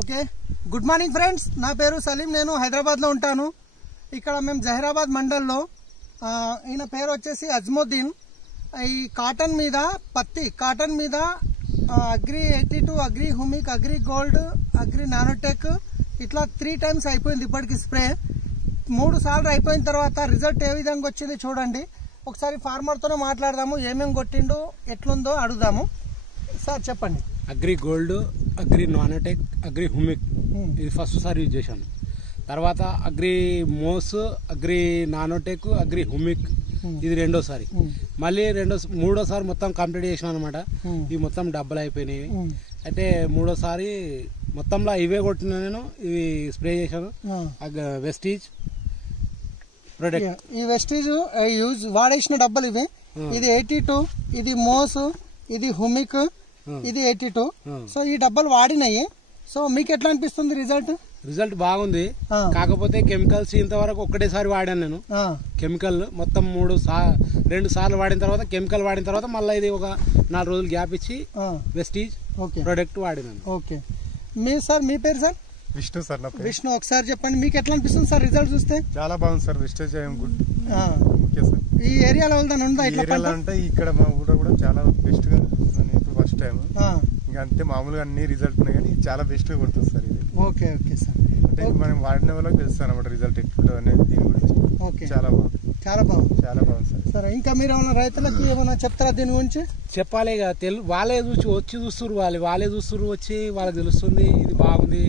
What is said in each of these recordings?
Okay good morning friends, నా పేరు సలీం. నేను హైదరాబాద్లో ఉంటాను. ఇక్కడ మేము జహీరాబాద్ మండల్లో ఈయన పేరు వచ్చేసి అజ్ముద్దీన్. ఈ కాటన్ మీద పత్తి కాటన్ మీద agri 82, agri humic, agri gold, agri nanotech ఇట్లా 3 టైమ్స్ అయిపోయింది ఇప్పటికి స్ప్రే. 3 సార్లు అయిపోయిన తర్వాత రిజల్ట్ ఏ విధంగా వచ్చింది చూడండి. ఒకసారి ఫార్మర్తోనే మాట్లాడదాము, ఏమేమి కొట్టిండు ఎట్లుందో అడుగుదాము. సార్ చెప్పండి. Agri gold, agri nanotech, agri humic ఇది ఫస్ట్ సారి యూజ్ చేశాను. తర్వాత అగ్రి మోస్, అగ్రి నానోటెక్, అగ్రి హుమిక్ ఇది రెండోసారి. మళ్ళీ మూడోసారి మొత్తం కంప్లీట్ చేసాను అనమాట. ఇవి మొత్తం డబ్బులు అయిపోయినాయి. అయితే మూడోసారి మొత్తంలో ఇవే కొట్టిన నేను, ఇవి స్ప్రే చేశాను. వెస్టీజ్ ప్రొడక్ట్, ఈ వెస్టీజ్ యూజ్ వాడేసిన డబ్బులు ఇవి. ఇది 82, ఇది మోస్, ఇది హుమిక్, ఇది 82. సో ఈ డబ్బాలు వాడినాయి. సో మీకు ఎట్లా అనిపిస్తుంది రిజల్ట్? బాగుంది. కాకపోతే కెమికల్స్ ఇంతవరకు ఒక్కటేసారి వాడాను నేను. కెమికల్ మొత్తం 2 సార్లు వాడిన తర్వాత, కెమికల్ వాడిన తర్వాత మళ్ళీ ఇది ఒక 4 రోజులు గ్యాప్ ఇచ్చి వెస్టీజ్ ప్రొడక్ట్ వాడినాను. ఓకే. మీ పేరు సార్? విష్ణు సార్. విష్ణు, ఒకసారి చెప్పండి మీకు ఎట్లా అనిపిస్తుంది సార్ రిజల్ట్ చూస్తే? చాలా బాగుంది sir. Wastage good. Okay sir. ఈ ఏరియాలో ఉందా ఇట్లా? అంటే ఇక్కడ మా ఊళ్ళో కూడా చాలా బెస్ట్ గా కొడుతుంది. ఇప్పుడు ఫస్ట్ టైం ఇంకా అంతే, మామూలుగా అన్ని రిజల్ట్ ఉన్నాయి కానీ చాలా బెస్ట్ గా కొడుతుంది సార్ ఇది. Okay okay sir. అంటే మనం వాడిన వాళ్ళకి తెలుస్తాను అన్నమాట రిజల్ట్ ఎట్లుంటుంది అనేది దీని గురించి. ఓకే, చాలా బాగుంది. చాలా బాగుంది సార్. సరే, ఇంకా మీరు ఏమైనా రైతులకి ఏమైనా చెప్తారా దీని గురించి? చెప్పాలి కదా, వాళ్ళే చూస్తున్నారు, వాళ్ళే చూస్తున్నారు, వచ్చి వాళ్ళకి తెలుస్తుంది ఇది బాగుంది.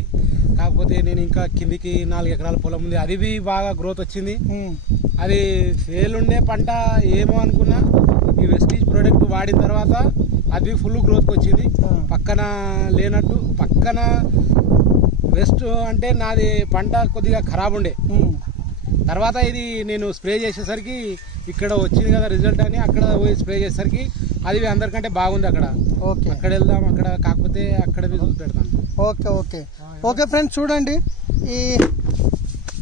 కాకపోతే నేను ఇంకా కిందికి 4 ఎకరాల పొలం ఉంది, అది బాగా గ్రోత్ వచ్చింది. అది ఫెయిల్ ఉండే పంట ఏమో అనుకున్నా, ఈ వెస్టీజ్ ప్రోడక్ట్ వాడిన తర్వాత అది ఫుల్ గ్రోత్కి వచ్చింది. పక్కన లేనట్టు, పక్కన వెస్ట్ అంటే నాది పంట కొద్దిగా ఖరాబ్ ఉండే. తర్వాత ఇది నేను స్ప్రే చేసేసరికి ఇక్కడ వచ్చింది కదా రిజల్ట్ అని, అక్కడ పోయి స్ప్రే చేసేసరికి అది అందరికంటే బాగుంది. అక్కడ వెళ్దాం, అక్కడ కాకపోతే అక్కడ చూసి పెడతాను. ఓకే ఓకే ఓకే ఫ్రెండ్స్, చూడండి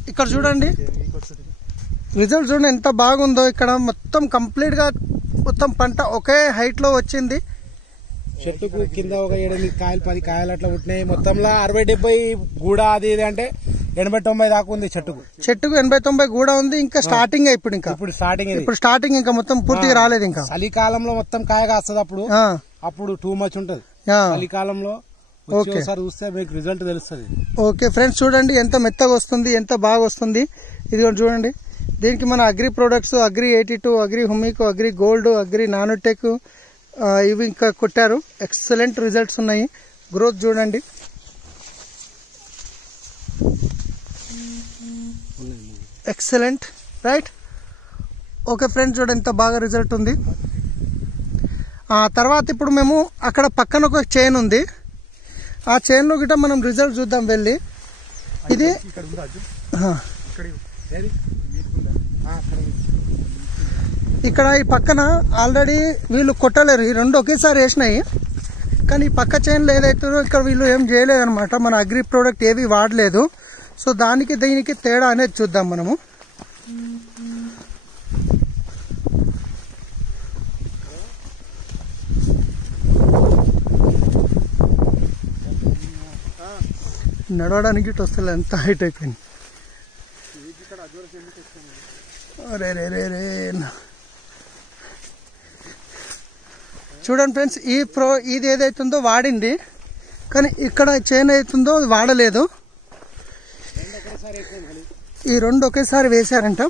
ఇక్కడ చూడండి రిజల్ట్ చూడండి ఎంత బాగుందో. ఇక్కడ మొత్తం కంప్లీట్ గా మొత్తం పంట ఒకే హైట్ లో వచ్చింది. చెట్టుకు కింద ఒక 8 కాయలు 10 కాయలు అట్లా పుట్టినాయి. మొత్తంలో 60-70 గూడ అది ఇది అంటే 80-90 దాకా ఉంది. చెట్టుకు 80-90 గూడ ఉంది. ఇంకా స్టార్టింగ్ ఇప్పుడు స్టార్టింగ్ ఇంకా మొత్తం పూర్తిగా రాలేదు. ఇంకా చలికాలంలో మొత్తం కాయ కాస్తుంది. అప్పుడు టూ మచ్ ఉంటది. చలికాలంలో ఒకసారి చూస్తే మీకు రిజల్ట్ తెలుస్తుంది. ఓకే ఫ్రెండ్స్, చూడండి ఎంత మెత్తగా వస్తుంది, ఎంత బాగా వస్తుంది. ఇది చూడండి. దీనికి మన agri products, agri 82, agri humic, agri gold, agri nanotech ఇవి ఇంకా కొట్టారు. ఎక్సలెంట్ రిజల్ట్స్ ఉన్నాయి. గ్రోత్ చూడండి. Excellent, right? ఓకే ఫ్రెండ్స్, చూడండి ఎంత బాగా రిజల్ట్ ఉంది. తర్వాత ఇప్పుడు మేము అక్కడ పక్కన ఒక చైన్ ఉంది, ఆ చైన్లో గిట్ట మనం రిజల్ట్ చూద్దాం వెళ్ళి. ఇది ఇక్కడ ఈ పక్కన ఆల్రెడీ వీళ్ళు కొట్టలేరు, ఈ 2 ఒకేసారి వేసినాయి. కానీ ఈ పక్క చైన్లో ఏదైతుందో ఇక్కడ వీళ్ళు ఏం చేయలేదన్నమాట, మన అగ్రి ప్రోడక్ట్ ఏవి వాడలేదు. సో దానికి దీనికి తేడా అనేది చూద్దాం మనము. నడవడానికి ఇటు వస్తుంది, ఎంత హైట్ అయిపోయింది. చూడండి ఫ్రెండ్స్, ఇది ఏదైతుందో వాడింది, కానీ ఇక్కడ చైన్ అవుతుందో వాడలేదు. ఈ 2 ఒకేసారి వేశారంట.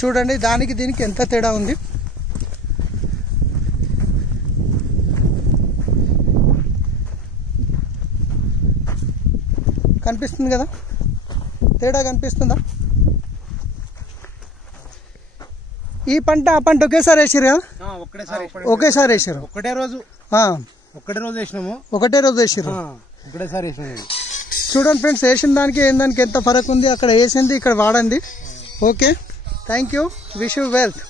చూడండి దానికి దీనికి ఎంత తేడా ఉంది. కనిపిస్తుంది కదా, తేడా కనిపిస్తుందా? ఈ పంట ఆ పంట ఒకేసారి వేసారు కదా? ఒకేసారి వేసారు. ఒకటే రోజు వేసినాము. చూడండి ఫ్రెండ్స్, వేసిన దానికి ఏం దానికి ఎంత ఫరక్ ఉంది. అక్కడ వేసింది, ఇక్కడ వాడండి. Okay, thank you, wish you wealth.